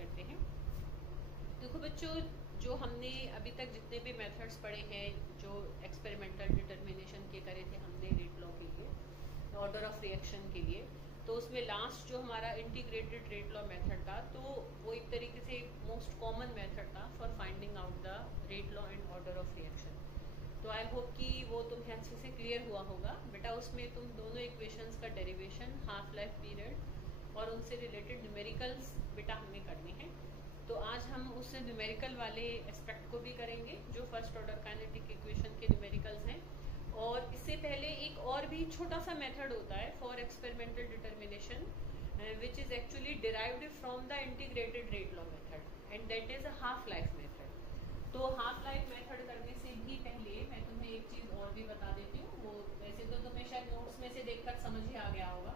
करते हैं। देखो बच्चों, जो हमने अभी तक जितने भी मेथड्स पढ़े हैं, जो एक्सपेरिमेंटल डिटर्मिनेशन के करे थे हमने रेट लॉ के लिए, ऑर्डर ऑफ रिएक्शन के लिए, तो उसमें लास्ट जो हमारा इंटीग्रेटेड रेट लॉ मेथड था, तो वो एक तरीके से मोस्ट कॉमन मेथड था for finding out the rate law and order of reaction. तो आई होप कि वो तुम्हें अच्छे से क्लियर हुआ होगा। बेटा उसमें तुम दोनों इक्वेशंस का डेरिवेशन, हाफ लाइफ पीरियड और उनसे रिलेटेड न्यूमेरिकल्स बेटा हमें करने हैं। तो आज हम उस न्यूमेरिकल वाले एस्पेक्ट को भी करेंगे जो फर्स्ट ऑर्डर काइनेटिक इक्वेशन के न्यूमेरिकल्स हैं। और इससे पहले एक और भी छोटा सा मेथड होता है for experimental determination which is actually derived from the integrated rate law method and that is a half life method. तो हाफ लाइफ मेथड करने से भी पहले मैं तुम्हें एक चीज और भी बता देती हूँ। वो वैसे तो तुम्हें शायद नोट्स में से देखकर समझ ही आ गया होगा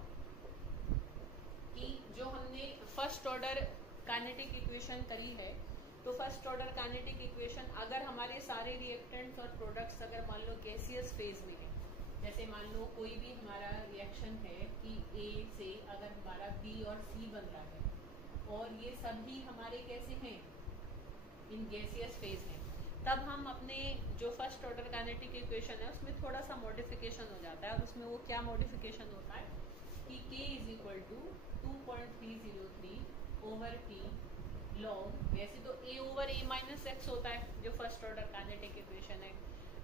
कि जो हमने फर्स्ट ऑर्डर काइनेटिक इक्वेशन करी है, तो फर्स्ट ऑर्डर काइनेटिक इक्वेशन अगर हमारे सारे रिएक्टेंट्स और प्रोडक्ट्स अगर मान लो गैसियस फेज में है, जैसे मान लो कोई भी हमारा रिएक्शन है कि ए से अगर हमारा बी और सी बन रहा है और ये सभी हमारे कैसे हैं, इन गैसियस फेज में, तब हम अपने जो फर्स्ट ऑर्डर काइनेटिक इक्वेशन है उसमें थोड़ा सा मॉडिफिकेशन हो जाता है। और उसमें वो क्या मॉडिफिकेशन होता है कि K is equal to 2.303 over T log, वैसे तो A over A minus x होता है जो फर्स्ट ऑर्डर काइनेटिक इक्वेशन है,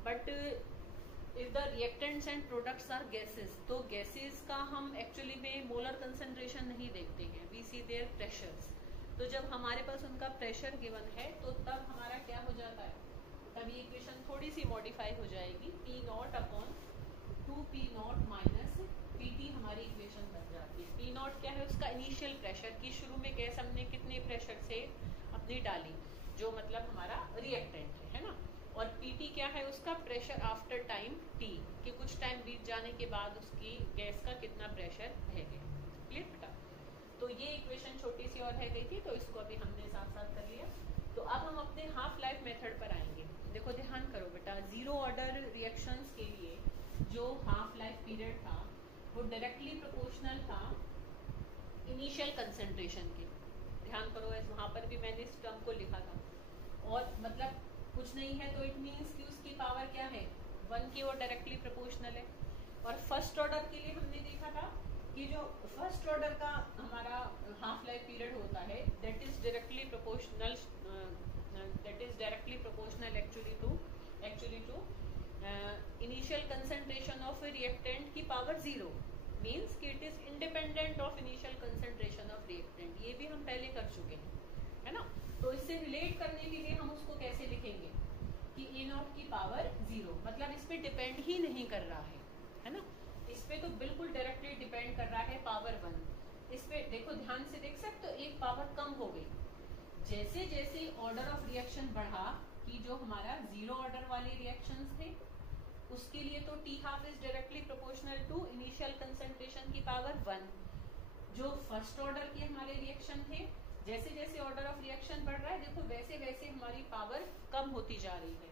but if the reactants and products are gases, तो गैसेस का हम एक्चुअली में मोलर कंसेंट्रेशन नहीं देखते हैं, वी सी देयर प्रेशर्स। तो जब हमारे पास उनका प्रेशर गिवन है तो तब हमारा क्या हो जाता है, तब ये इक्वेशन थोड़ी सी मॉडिफाई हो जाएगी, P not upon 2P not minus PT हमारी इक्वेशन बन जाती है। P नॉट क्या है, उसका इनिशियल प्रेशर की शुरू में गैस हमने कितने प्रेशर से अपनी डाली, जो मतलब हमारा रिएक्टेंट है ना, और PT क्या है, उसका प्रेशर आफ्टर टाइम T, कि कुछ टाइम बीत जाने के बाद उसकी गैस का कितना प्रेशर है। क्लियर बेटा? तो ये इक्वेशन छोटी सी और रह गई थी, तो इसको अभी हमने साथ साथ कर लिया। तो अब हम अपने हाफ लाइफ मेथड पर आएंगे। देखो ध्यान करो बेटा, जीरो ऑर्डर रिएक्शंस के लिए जो हाफ लाइफ पीरियड था वो डायरेक्टली प्रोपोर्शनल था इनिशियल कंसेंट्रेशन के। ध्यान करो, वहां पर भी मैंने इस टर्म को लिखा था, और मतलब कुछ नहीं है तो इट मीन्स कि उसकी पावर क्या है, 1 की, वो डायरेक्टली प्रोपोर्शनल है। और फर्स्ट ऑर्डर के लिए हमने देखा था कि जो फर्स्ट ऑर्डर का हमारा हाफ लाइफ पीरियड होता है that is directly proportional actually to initial concentration of reactant की पावर 0, मीन्स कि it is independent of initial concentration of reactant. ये भी हम पहले कर चुके हैं, है ना। तो इससे रिलेट करने के लिए हम उसको कैसे लिखेंगे कि ए नॉट की पावर 0, मतलब इस पे डिपेंड ही नहीं कर रहा है ना, इस पे तो बिल्कुल डायरेक्टली डिपेंड कर रहा है पावर 1। इस पे देखो, ध्यान से देख सकते हो, एक पावर कम हो गई। जैसे जैसे ऑर्डर ऑफ रिएक्शन बढ़ा, कि जो हमारा जीरो ऑर्डर वाले रिएक्शंस थे उसके लिए तो T half is directly proportional to initial concentration की पावर 1। जो फर्स्ट ऑर्डर के हमारे रिएक्शन थे, जैसे जैसे ऑर्डर ऑफ रिएक्शन बढ़ रहा है, देखो वैसे वैसे हमारी पावर कम होती जा रही है।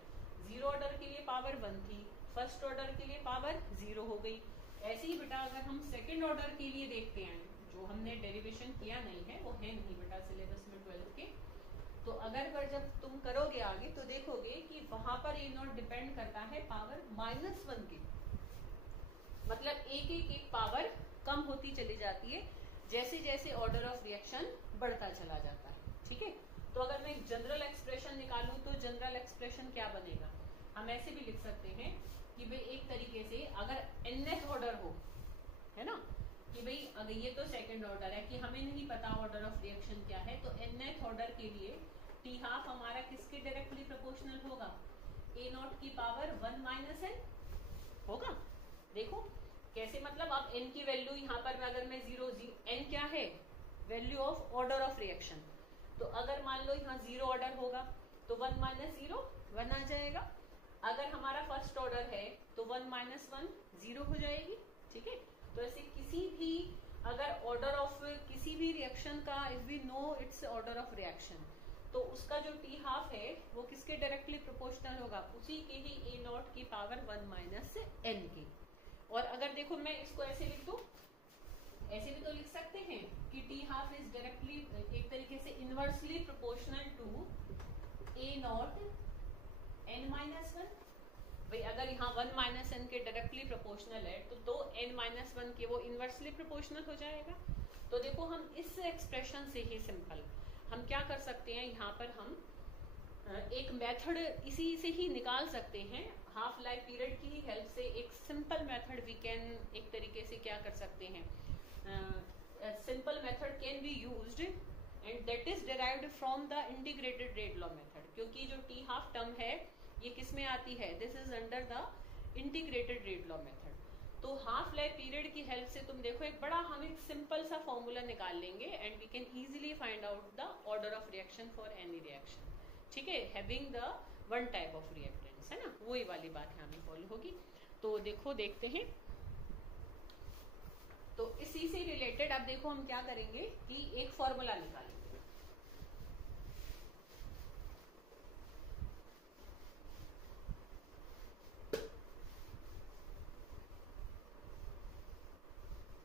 जीरो ऑर्डर के लिए पावर 1 थी, फर्स्ट ऑर्डर के लिए पावर 0 हो गई। ऐसे ही बेटा अगर हम सेकंड ऑर्डर के लिए देखते हैं, जो हमने डेरिवेशन किया नहीं है, वो है नहीं बेटा सिलेबस में 12 के, तो अगर जब तुम करोगे आगे तो देखोगे कि वहां पर ए नॉट डिपेंड करता है पावर -1 के, मतलब एक पावर कम होती चली जाती है जैसे जैसे ऑर्डर ऑफ रिएक्शन बढ़ता चला जाता है। ठीक है, तो अगर मैं एक जनरल एक्सप्रेशन निकालूं तो जनरल एक्सप्रेशन क्या बनेगा, हम ऐसे भी लिख सकते हैं कि भाई एक तरीके से अगर nth ऑर्डर हो, है ना, कि भाई अगर ये तो सेकंड ऑर्डर है कि हमें नहीं पता ऑर्डर ऑफ रिएक्शन क्या है, तो nth ऑर्डर के लिए T हाफ हमारा किसके डायरेक्टली प्रोपोर्शनल होगा, A नॉट की पावर 1 माइनस n होगा। देखो कैसे, मतलब अब n की वैल्यू यहाँ पर अगर मैं n क्या है, value of order of reaction, तो अगर मान लो यहाँ 0 ऑर्डर होगा तो 1 माइनस 0 1 आ जाएगा। अगर हमारा फर्स्ट ऑर्डर है तो 1 माइनस 1 0 हो जाएगी। ठीक है, तो ऐसे किसी भी अगर ऑर्डर ऑफ किसी भी रिएक्शन का, if we know its order of reaction, तो उसका जो T हाफ है वो किसके डायरेक्टली प्रोपोर्शनल होगा, उसी के ही A नॉट की पावर 1 माइनस n की। और अगर देखो मैं इसको ऐसे लिख दूं, ऐसे भी तो लिख सकते हैं कि T हाफ इज डायरेक्टली एक तरीके से inversely proportional to a naught n minus one. भाई अगर यहाँ 1 माइनस एन के डायरेक्टली प्रोपोर्शनल है तो दो n माइनस वन के वो इनवर्सली प्रोपोर्शनल हो जाएगा। तो देखो हम इस एक्सप्रेशन से ही सिंपल हम क्या कर सकते हैं, यहाँ पर हम एक मेथड इसी से ही निकाल सकते हैं। हाफ लाइफ पीरियड की ही हेल्प से एक सिंपल मेथड वी कैन एक तरीके से क्या कर सकते हैं, simple method can be used and that is derived from the integrated rate law method. क्योंकि जो टी हाफ टर्म है ये किस में आती है, this is under the integrated rate law method. तो हाफ लाइफ पीरियड की हेल्प से तुम देखो एक बड़ा हम एक सिंपल सा फॉर्मूला निकाल लेंगे and we can easily find out the order of reaction for any reaction. ठीक है, having the one type of reactants, है ना, वही वाली बात यहाँ पे फॉलो होगी। तो देखो देखते हैं, तो इसी से रिलेटेड अब देखो हम क्या करेंगे कि एक फॉर्मूला निकालेंगे।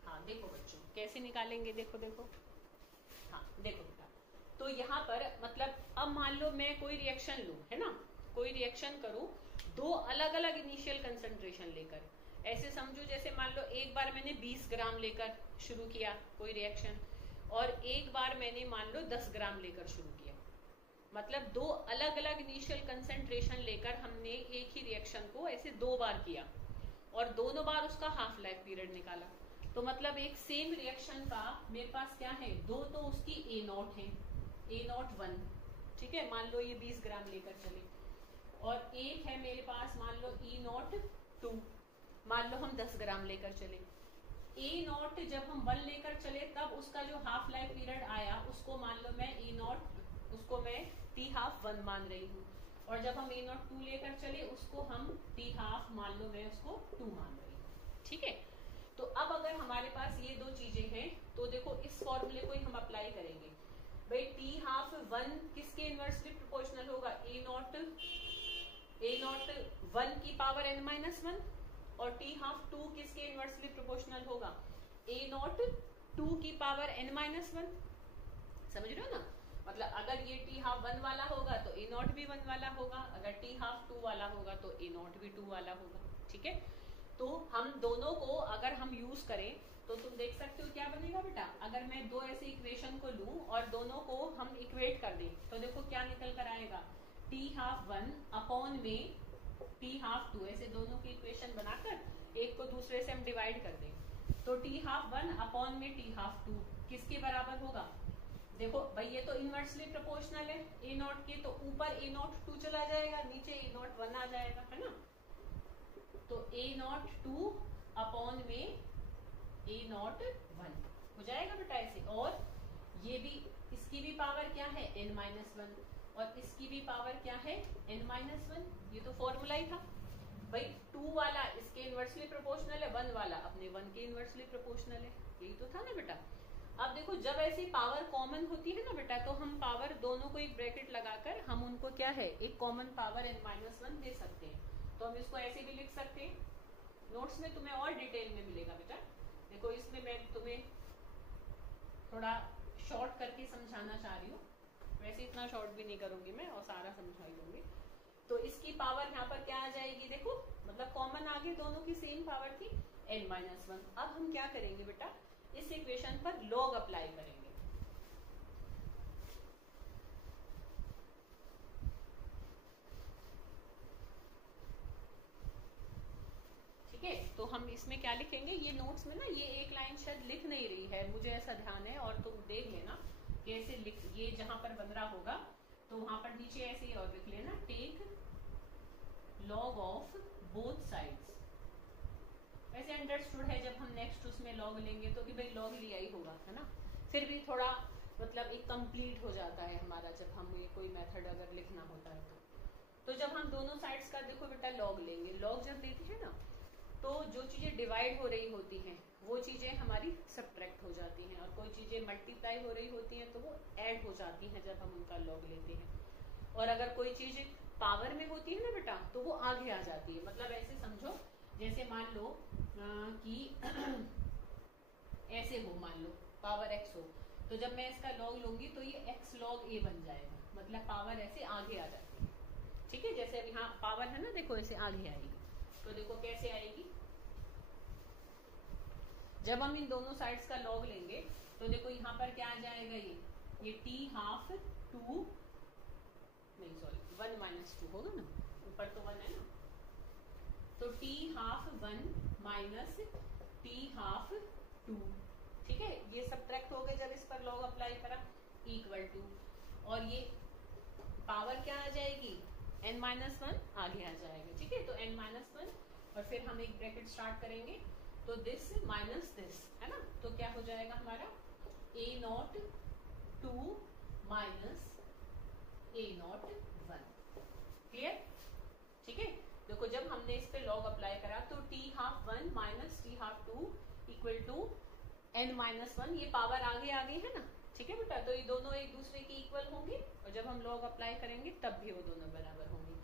हाँ देखो बच्चों कैसे निकालेंगे, देखो देखो, हाँ देखो बेटा, तो यहाँ पर मतलब अब मान लो मैं कोई रिएक्शन लूं, है ना, कोई रिएक्शन करूं दो अलग अलग इनिशियल कंसंट्रेशन लेकर। ऐसे समझो जैसे मान लो एक बार मैंने 20 ग्राम लेकर शुरू किया कोई रिएक्शन और एक बार मैंने मान लो 10 ग्राम लेकर शुरू किया। मतलब दो अलग अलग इनिशियल कंसंट्रेशन लेकर हमने एक ही रिएक्शन को ऐसे दो बार किया और दोनों बार उसका हाफ लाइफ पीरियड निकाला। तो मतलब एक सेम रिएक्शन का मेरे पास क्या है, दो तो उसकी ए नॉट है, ए नॉट 1, ठीक है, मान लो ये 20 ग्राम लेकर चले, और एक है मेरे पास मान लो ई नॉट 2, मान लो हम 10 ग्राम लेकर चले। ए नॉट जब हम 1 लेकर चले तब उसका जो हाफ लाइफ पीरियड आया उसको मान लो मैं ए नॉट, उसको मैं टी हाफ 1 मान रही हूँ, और जब हम ए नॉट 2 लेकर चले उसको हम टी हाफ मान लो मैं उसको 2 मान रही हूँ। ठीक है, तो अब अगर हमारे पास ये दो चीजें हैं तो देखो इस फॉर्मूले को ही हम अप्लाई करेंगे। भाई टी हाफ 1 किसके इनवर्सली प्रोपोर्शनल होगा, ए नॉट 1 की पावर n माइनस 1, और टी हाफ 2 किसके इनवर्सली प्रोपोर्शनल होगा, ए नॉट 2 की पावर n माइनस 1। समझ रहे हो ना, मतलब अगर ये टी हाफ 1 वाला होगा तो ए नॉट भी 1 वाला होगा, अगर टी हाफ 2 वाला होगा तो ए नॉट भी 2 वाला होगा। ठीक है, तो हम दोनों को अगर हम यूज करें तो तुम देख सकते हो क्या बनेगा बेटा, अगर मैं दो ऐसे इक्वेशन को लूं और दोनों को हम इक्वेट कर दें तो देखो क्या निकल कर आएगा, टी हाफ 1 अपॉन में टी हाफ 2, ऐसे दोनों की इक्वेशन बनाकर एक को दूसरे से हम डिवाइड कर दें तो टी हाफ 1 अपॉन में टी हाफ 2 किसके बराबर होगा। देखो भाई ये तो इनवर्सली प्रोपोर्शनल है ए नॉट के, तो ऊपर ए नॉट 2 चला जाएगा, नीचे ए नॉट 1 आ जाएगा, है ना। तो ए नॉट 2 अपॉन में ए नॉट 1 हो जाएगा बेटा ऐसे, और ये भी इसकी भी पावर क्या है n माइनस 1 और इसकी भी पावर क्या है n माइनस 1। ये तो फॉर्मूला ही था भाई, 2 वाला इसके इनवर्सली प्रोपोर्शनल है, 1 वाला अपने 1 के इनवर्सली प्रोपोर्शनल है, यही तो था ना बेटा। अब देखो जब ऐसी पावर कॉमन होती है ना बेटा तो हम पावर दोनों को एक ब्रैकेट लगाकर हम उनको क्या है एक कॉमन पावर n माइनस 1 दे सकते हैं। तो हम इसको ऐसे भी लिख सकते हैं, नोट्स में तुम्हें और डिटेल में मिलेगा बेटा। देखो इसमें मैं तुम्हें थोड़ा शॉर्ट करके समझाना चाह रही हूँ, वैसे इतना शॉर्ट भी नहीं करूंगी मैं और सारा समझाई दूंगी। तो इसकी पावर यहाँ पर क्या आ जाएगी, देखो मतलब कॉमन आगे दोनों की सेम पावर थी n माइनस 1। अब हम क्या करेंगे बेटा, इस इक्वेशन पर लॉग अप्लाई करेंगे। ठीक है, तो हम इसमें क्या लिखेंगे, ये नोट्स में ना ये एक लाइन शायद लिख नहीं रही है, मुझे ऐसा ध्यान है, और तुम देख लेना कैसे लिख, ये जहां पर बन रहा होगा तो वहां पर नीचे ऐसे ही और लिख लेना, take log of both sides. वैसे अंडरस्टूड है जब हम नेक्स्ट उसमें लॉग लेंगे तो कि भाई लॉग लिया ही होगा, है ना, फिर भी थोड़ा मतलब एक कंप्लीट हो जाता है हमारा जब हमें कोई मेथड अगर लिखना होता है तो जब हम दोनों साइड्स का देखो बेटा लॉग लेंगे, लॉग जब लेते हैं ना तो जो चीजें डिवाइड हो रही होती हैं वो चीजें हमारी सब्ट्रैक्ट हो जाती हैं, और कोई चीजें मल्टीप्लाई हो रही होती हैं तो वो ऐड हो जाती हैं जब हम उनका लॉग लेते हैं। और अगर कोई चीज पावर में होती है ना बेटा तो वो आगे आ जाती है। मतलब ऐसे समझो जैसे मान लो कि ऐसे हो, मान लो पावर x हो, तो जब मैं इसका लॉग लूंगी तो ये x log a बन जाएगा, मतलब पावर ऐसे आगे आ जाती है। ठीक है, जैसे अब यहाँ पावर है ना, देखो ऐसे आगे आएगी, तो देखो कैसे आएगी, जब हम इन दोनों साइड्स का लॉग लेंगे तो देखो यहाँ पर क्या आ जाएगा, ये t हाफ 2 नहीं सॉरी 1 माइनस 2 होगा ना, ऊपर तो 1 है ना, तो t half 1 minus t half 2। ठीक है, ये सब्ट्रैक्ट हो गए जब इस पर लॉग अप्लाई करा, इक्वल टू, और ये पावर क्या आ जाएगी, n-1 आगे आ जाएगा। ठीक है, तो n-1 और फिर हम एक ब्रैकेट स्टार्ट करेंगे, तो दिस माइनस दिस है ना, तो क्या हो जाएगा हमारा a0 2 माइनस a0 1। क्लियर? ठीक है, देखो जब हमने इस पे लॉग अप्लाई करा तो t half 1 minus t half 2 equal to n-1, ये पावर आगे आगे है ना। ठीक है बेटा, तो ये दोनों एक दूसरे के इक्वल होंगे और जब हम लॉग अप्लाई करेंगे तब भी वो दोनों बराबर होंगे,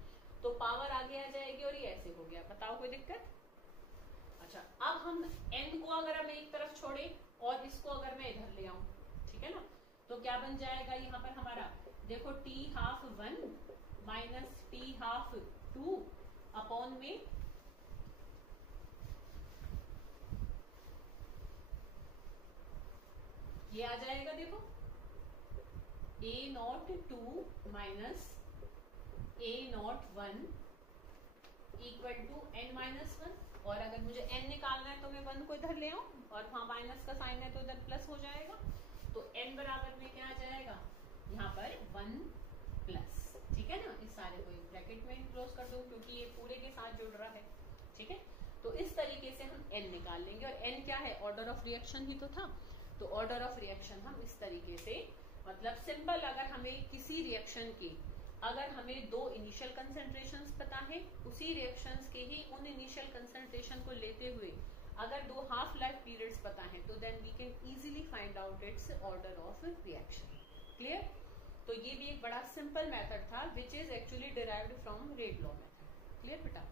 तो पावर आगे आ जाएगी और ये ऐसे हो गया। बताओ कोई दिक्कत? अच्छा, अब हम n को अगर हम एक तरफ छोड़े और इसको अगर मैं इधर ले आऊं, ठीक है ना, तो क्या बन जाएगा यहाँ पर हमारा, देखो t half 1 minus t half 2 upon में ये आ जाएगा, देखो a0 2 minus a0 1 equal to n-1, और अगर मुझे n निकालना है तो मैं 1 को इधर ले आऊं और वहां माइनस का साइन है तो इधर प्लस हो जाएगा, तो n बराबर में क्या आ जाएगा यहाँ पर 1 प्लस। ठीक है ना, इस सारे को एक ब्रैकेट में क्लोज कर दो क्योंकि ये पूरे के साथ जुड़ रहा है। ठीक है, तो इस तरीके से हम n निकाल लेंगे, और n क्या है, ऑर्डर ऑफ रिएक्शन ही तो था, तो ऑर्डर ऑफ रिएक्शन हम इस तरीके से, मतलब सिंपल, अगर हमें किसी रिएक्शन की, अगर हमें दो इनिशियल कंसेंट्रेशंस पता है, उसी रिएक्शंस के ही उन इनिशियल कंसेंट्रेशन को लेते हुए अगर दो हाफ लाइफ पीरियड्स पता है तो then we can easily find out its order of reaction. Clear? तो ये भी एक बड़ा सिंपल मेथड था which is actually derived from rate law method. Clear बेटा?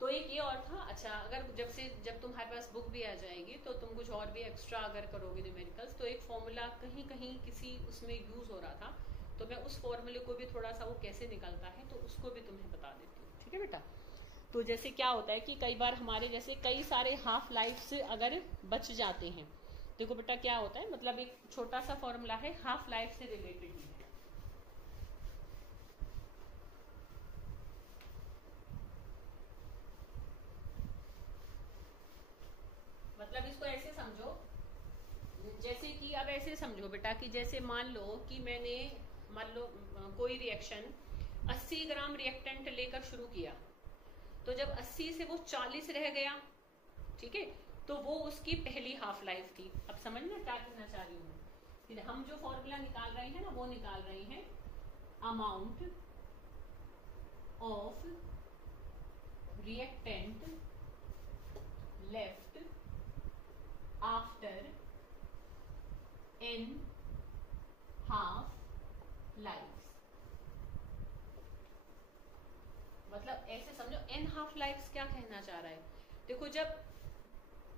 तो एक ये और था। अच्छा, अगर जब तुम्हारे पास बुक भी आ जाएगी तो तुम कुछ और भी एक्स्ट्रा अगर करोगे न्यूमेरिकल्स, तो एक फॉर्मूला कहीं कहीं किसी उसमें यूज हो रहा था, तो मैं उस फॉर्मूले को भी थोड़ा सा वो कैसे निकलता है तो उसको भी तुम्हें बता देती हूँ। ठीक है बेटा? तो जैसे क्या होता है कि कई बार हमारे जैसे कई सारे हाफ लाइफ अगर बच जाते हैं, देखो बेटा क्या होता है, मतलब एक छोटा सा फॉर्मूला है हाफ लाइफ से रिलेटेड ही है। मतलब इसको ऐसे समझो, जैसे कि अब ऐसे समझो बेटा कि जैसे मान लो कि मैंने कोई रिएक्शन 80 ग्राम रिएक्टेंट लेकर शुरू किया, तो जब 80 से वो 40 रह गया, ठीक है, तो वो उसकी पहली हाफ लाइफ थी। अब समझना क्या कहना चाह रही हूँ, हम जो फॉर्मूला निकाल रहे हैं ना वो निकाल रहे हैं amount of reactant left after n half lifes. मतलब ऐसे समझो n हाफ लाइफ्स क्या कहना चाह रहा है, देखो जब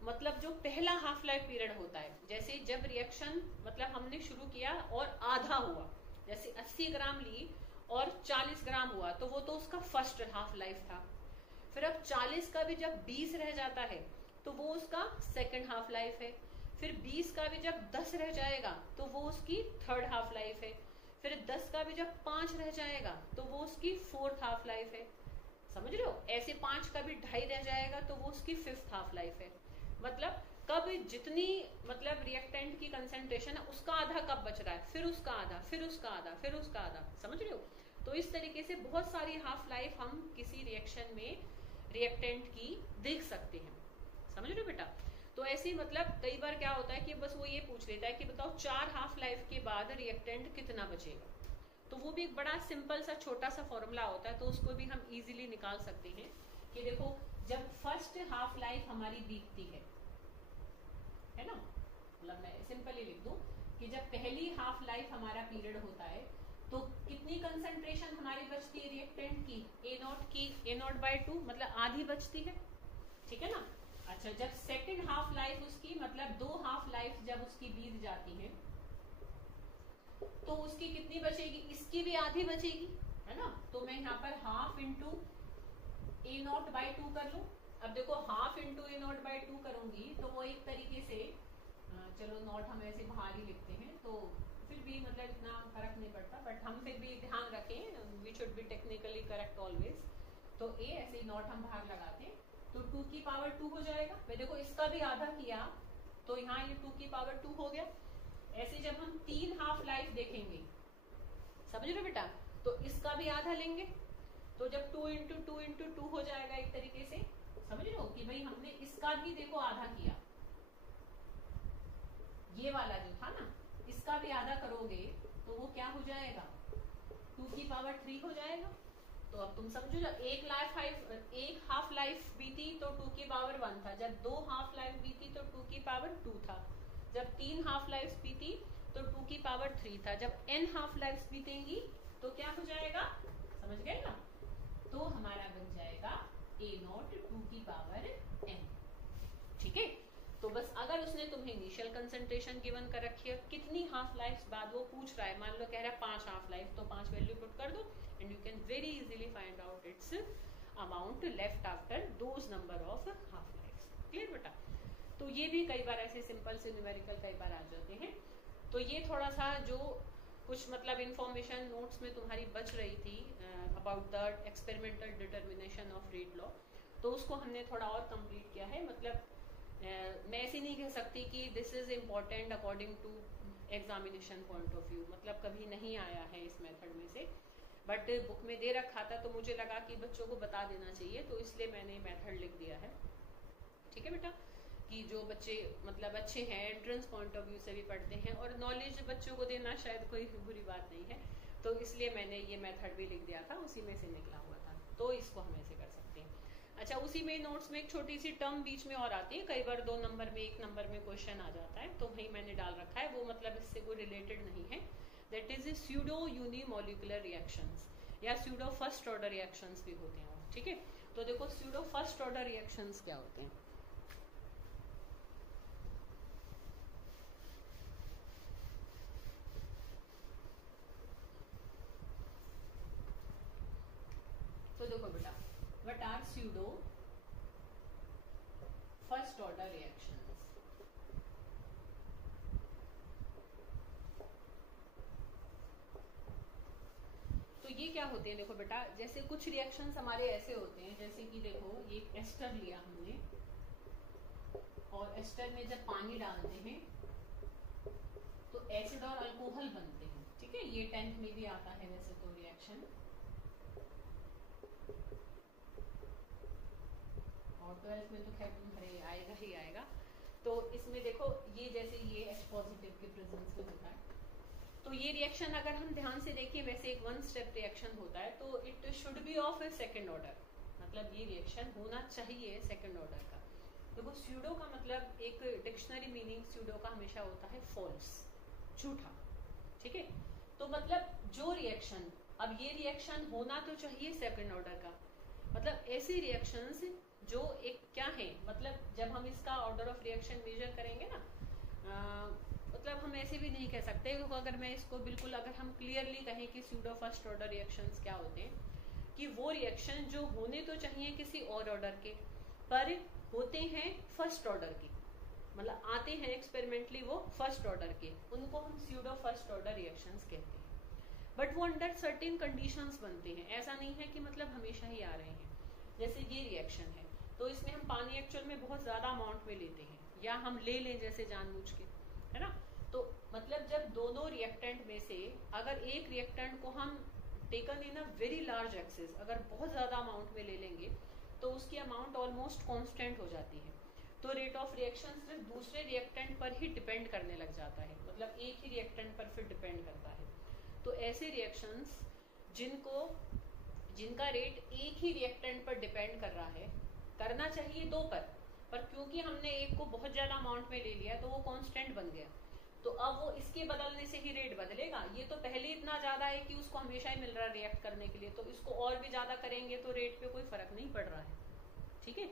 मतलब जो पहला हाफ लाइफ पीरियड होता है, जैसे जब रिएक्शन मतलब हमने शुरू किया और आधा हुआ, जैसे 80 ग्राम ली और 40 ग्राम हुआ, तो वो तो उसका फर्स्ट हाफ लाइफ था। फिर अब 40 का भी जब 20 रह जाता है तो वो उसका सेकंड हाफ लाइफ है। फिर 20 का भी जब 10 रह जाएगा तो वो उसकी थर्ड हाफ लाइफ है। फिर 10 का भी जब 5 रह जाएगा तो वो उसकी फोर्थ हाफ लाइफ है। समझ रहे हो? ऐसे 5 का भी 2.5 रह जाएगा तो वो उसकी फिफ्थ हाफ लाइफ है। मतलब कब जितनी मतलब रिएक्टेंट की कंसेंट्रेशन है उसका आधा कब बच रहा है, फिर उसका आधा, फिर उसका आधा, फिर उसका आधा। समझ रहे हो? तो इस तरीके से बहुत सारी हाफ लाइफ हम किसी रिएक्शन में रिएक्टेंट की देख सकते हैं। समझ रहे हो बेटा? तो ऐसे मतलब कई बार क्या होता है कि बस वो ये पूछ लेता है कि बताओ 4 हाफ लाइफ के बाद रिएक्टेंट कितना बचेगा, तो वो भी एक बड़ा सिंपल सा छोटा सा फॉर्मूला होता है, तो उसको भी हम इजीली निकाल सकते हैं कि देखो जब फर्स्ट हाफ लाइफ हमारी बीतती है ना, मतलब मैं सिंपली लिख दूं कि जब पहली हाफ लाइफ हमारा पीरियड होता है तो कितनी कंसंट्रेशन हमारी बचती है रिएक्टेंट की, A0/2, मतलब आधी बचती है। ठीक है ना? अच्छा, जब सेकंड हाफ लाइफ उसकी मतलब 2 हाफ लाइफ जब उसकी बीत जाती है, तो उसकी कितनी बचेगी, इसकी भी आधी बचेगी, है ना। तो मैं यहाँ पर half into A not by 2 कर लूँ। अब देखो half into A not by 2 करूंगी तो वो एक तरीके से चलो नॉट हम ऐसे बाहर ही लिखते हैं, तो फिर भी मतलब इतना फर्क नहीं पड़ता, बट हम फिर भी ध्यान रखें, we should be technically correct always. तो ए ऐसे ही नॉट हम बाहर लगाते हैं, तो 2 की पावर 2 हो जाएगा। मैं देखो इसका भी आधा किया तो यहाँ ये 2 की पावर 2 हो गया। ऐसे जब हम 3 हाफ लाइफ देखेंगे, समझ रहे बेटा, तो इसका भी आधा लेंगे, तो जब 2 इंटू 2 इंटू 2 हो जाएगा एक तरीके से, समझ रहे हो कि भाई हमने इसका भी देखो आधा किया, ये वाला जो था ना, इसका भी आधा करोगे तो वो क्या हो जाएगा, 2 की पावर 3 हो जाएगा। तो अब तुम समझो, जब एक हाफ लाइफ बीती तो 2 की पावर 1 था, जब 2 हाफ लाइफ बीती तो 2 की पावर 2 था, जब 3 हाफ लाइफ बीती तो 2 की पावर 3 था, जब n हाफ लाइफ बीतेंगी तो क्या हो जाएगा, समझ गए ना। तो हमारा बन जाएगा a नॉट 2 की पावर n, ठीक है। तो बस अगर उसने तुम्हें इनिशियल कंसंट्रेशन गिवन कर रखी है, कितनी हाफ लाइफ बाद वो पूछ रहा है, मान लो कह रहा है 5 हाफ लाइफ, तो 5 वैल्यू पुट कर दो and you can very easily find out it's amount left after those number of half life. Clear बेटा। तो ये भी कई बार ऐसे सिंपल से न्यूमेरिकल कई बार आ जाते हैं। तो ये थोड़ा सा जो कुछ मतलब इंफॉर्मेशन नोट्स में तुम्हारी बच रही थी about the experimental determination of rate law, तो उसको हमने थोड़ा और कंप्लीट किया है। मतलब मैं ऐसे नहीं कह सकती कि this is important according to examination point of view, मतलब कभी नहीं आया है इस मेथड में से, बट बुक में दे रखा था तो मुझे लगा कि बच्चों को बता देना चाहिए, तो इसलिए मैंने मेथड लिख दिया है। ठीक है बेटा, कि जो बच्चे मतलब अच्छे हैं, एंट्रेंस पॉइंट ऑफ व्यू से भी पढ़ते हैं, और नॉलेज बच्चों को देना शायद कोई बुरी बात नहीं है, तो इसलिए मैंने ये मेथड भी लिख दिया था, उसी में से निकला हुआ था, तो इसको हम ऐसे कर सकते हैं। अच्छा, उसी में नोट्स में एक छोटी सी टर्म बीच में और आती है, कई बार 2 नंबर में 1 नंबर में क्वेश्चन आ जाता है, तो वही मैंने डाल रखा है, वो मतलब इससे कोई रिलेटेड नहीं है। That is pseudo unimolecular reactions या स्यूडो फर्स्ट ऑर्डर रिएक्शंस भी होते हैं, ठीक है। तो देखो स्यूडो फर्स्ट ऑर्डर रिएक्शंस क्या होते हैं। तो देखो बेटा, what are pseudo first order reactions. तो ये क्या होते हैं, देखो बेटा, जैसे कुछ रिएक्शंस हमारे ऐसे होते हैं, जैसे कि देखो ये एस्टर लिया हमने, और एस्टर में जब पानी डालते हैं तो एसिड और अल्कोहल बनते हैं, ठीक है। ये 10th में भी आता है वैसे तो रिएक्शन, और 12th में तो खैर तुम्हारे आएगा ही आएगा। तो इसमें देखो ये जैसे ये H पॉजिटिव के प्रेजेंस में होता है, तो ये रिएक्शन अगर हम ध्यान से देखें, वैसे एक 1 स्टेप रिएक्शन होता है, तो it should be of A second order, मतलब ये रिएक्शन होना चाहिए सेकेंड ऑर्डर का। देखो स्यूडो का मतलब एक डिक्शनरी मीनिंग स्यूडो का हमेशा होता है फॉल्स, झूठा, ठीक है। तो मतलब जो रिएक्शन, अब ये रिएक्शन होना तो चाहिए सेकेंड ऑर्डर का, मतलब ऐसे रिएक्शंस जो एक क्या है, मतलब जब हम इसका ऑर्डर ऑफ रिएक्शन मेजर करेंगे ना, मतलब हम ऐसे भी नहीं कह सकते, क्योंकि अगर मैं इसको बिल्कुल अगर हम क्लियरली कहें कि स्यूडो फर्स्ट ऑर्डर रिएक्शंस क्या होते हैं, कि वो रिएक्शन जो होने तो चाहिए किसी और ऑर्डर के, पर होते हैं फर्स्ट ऑर्डर के, मतलब आते हैं एक्सपेरिमेंटली वो फर्स्ट ऑर्डर के, उनको हम स्यूडो फर्स्ट ऑर्डर रिएक्शंस कहते हैं। बट वो अंडर सर्टेन कंडीशंस बनते हैं, ऐसा नहीं है कि मतलब हमेशा ही आ रहे हैं। जैसे ये रिएक्शन है, तो इसमें हम पानी एक्चुअल में बहुत ज्यादा अमाउंट में लेते हैं, या हम ले लें जैसे जानबूझ के, है ना। तो मतलब जब दोनों रिएक्टेंट में से अगर एक रिएक्टेंट को हम taken in a very large access, अगर बहुत ज्यादा अमाउंट में ले लेंगे, तो उसकी अमाउंट ऑलमोस्ट कांस्टेंट हो जाती है, तो रेट ऑफ रिएक्शन सिर्फ दूसरे रिएक्टेंट पर ही डिपेंड करने लग जाता है, मतलब एक ही रिएक्टेंट पर फिर डिपेंड करता है। तो ऐसे रिएक्शंस जिनका रेट एक ही रिएक्टेंट पर डिपेंड कर रहा है, करना चाहिए 2 पर क्योंकि हमने एक को बहुत ज्यादा अमाउंट में ले लिया तो वो कांस्टेंट बन गया, तो अब वो इसके बदलने से ही रेट बदलेगा। ये तो पहले इतना ज्यादा है कि उसको हमेशा ही मिल रहा है रिएक्ट करने के लिए, तो इसको और भी ज्यादा करेंगे तो रेट पे कोई फर्क नहीं पड़ रहा है, ठीक है।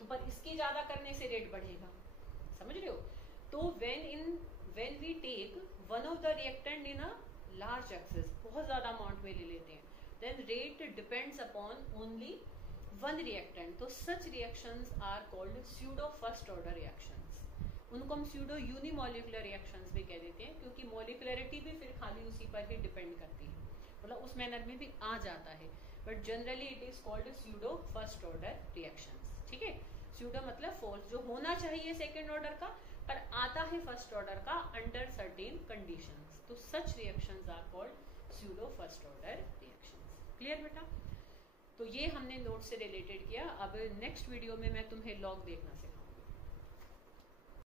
तो पर इसकी ज्यादा करने से रेट बढ़ेगा, समझ रहे हो। तो when we take one of the reactant in a large excess, बहुत ज्यादा अमाउंट में ले लेते हैं, then rate depends upon only one reactant, तो such reactions are called pseudo first order reactions. उनको हम स्यूडो यूनिमोलिकुलर रिएक्शंस भी कह देते हैं, क्योंकि मोलिकुलरिटी भी फिर खाली उसी पर ही डिपेंड करती है, मतलब उस मैनर में भी आ जाता है, but generally it is called pseudo first order reactions. ठीक है, स्यूडो मतलब फोर्स, जो होना चाहिए सेकेंड ऑर्डर का पर आता है फर्स्ट ऑर्डर का अंडर सर्टेन कंडीशंस, तो such reactions are called pseudo first order reactions. Clear बेटा? तो ये हमने नोट से रिलेटेड किया। अब नेक्स्ट वीडियो में मैं तुम्हें लॉग देखना सिखाऊंगी।